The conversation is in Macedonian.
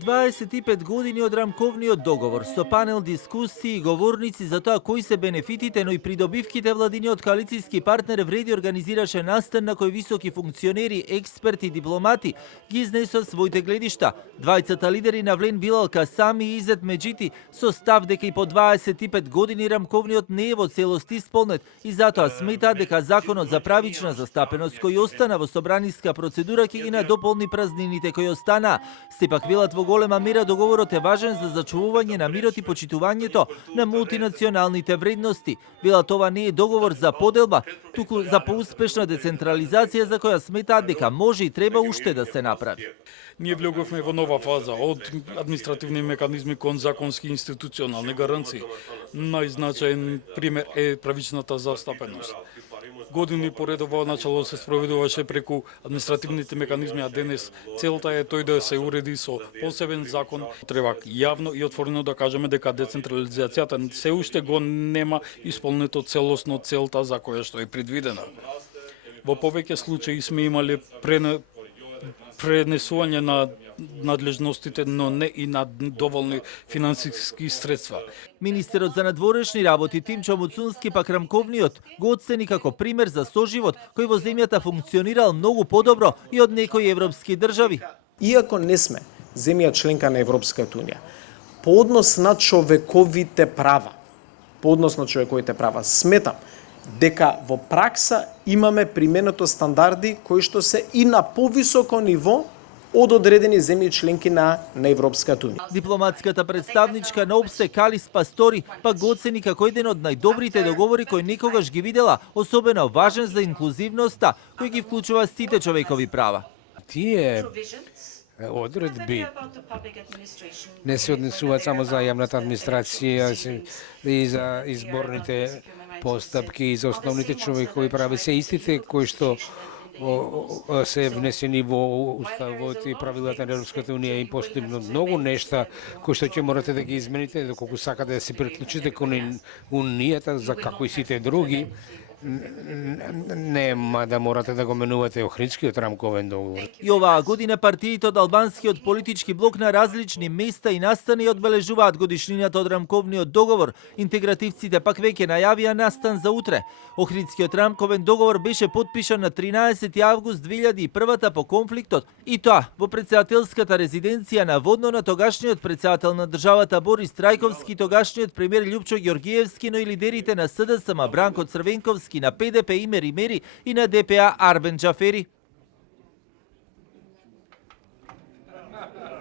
25 години од рамковниот договор со панел дискусии и говорници за тоа кои се бенефитите, но и придобивките, владиниот коалицијски партнер Вреди организираше настан на кој високи функционери, експерти и дипломати ги изнесоа своите гледишта. Двајцата лидери Навлен Билал Касами и Изет Меджити со став дека и по 25 години рамковниот не е во целост исполнет и затоа сметаат дека законот за правична застапеност кој остана во собраниска процедура ќе ги надополни празнините кои останаа. Сепак велат во голема мера договорот е важен за зачувување на мирот и почитувањето на мултинационалните вредности. Велат ова не е договор за поделба, туку за поуспешна децентрализација за која сметаат дека може и треба уште да се направи. Ние влеговме во нова фаза од административни механизми кон законски институционални гаранции. Најзначаен пример е правичната застапеност. Години поредово начало се спроведуваше преку административните механизми, а денес целта е тој да се уреди со посебен закон. Треба јавно и отворено да кажеме дека децентрализацијата се уште го нема исполнето целосно целта за која што е предвидена. Во повеќе случаи сме имале пренесување на надлежностите, но не и на доволни финансиски средства. Министерот за надворешни работи Тимчо Муцунски пак рамковниот го оцени како пример за соживот кој во земјата функционирал многу подобро и од некои европски држави. Иако не сме земја членка на Европската унија, по однос на човековите права, сметам дека во пракса имаме применето стандарди кои што се и на повисоко ниво од одредени земји членки на Европската унија. Дипломатската представничка на ОПСЕ Калис Пастори пак го оцени како еден од најдобрите договори кои некогаш ги видела, особено важен за инклузивноста, кој ги вклучува сите човекови права. Тие одредби не се однесуваат само за јавната администрација и за изборните постапки и за основните човекови права. Се истите кои што се внесени во уставот и правилата на Европската унија и постои многу нешта кои што ќе морате да ги измените доколку сакате да се приклучите кон унијата за како и сите други. Нема да морате да го менувате Охридскиот рамковен договор. И оваа година партиите од албанскиот политички блок на различни места и настани одбележуваат годишнината од рамковниот договор. Интегративците пак веќе најавија настан за утре. Охридскиот рамковен договор беше потпишан на 13 август 2001 по конфликтот и тоа во претседателската резиденција наводно на тогашниот претседател на државата Борис Трајковски, тогашниот премиер Љупчо Ѓоргиевски, но и лидерите на СДСМ Бранко Црвенковски, на ПДП Имер Имери и на ДПА Арбен Џафери.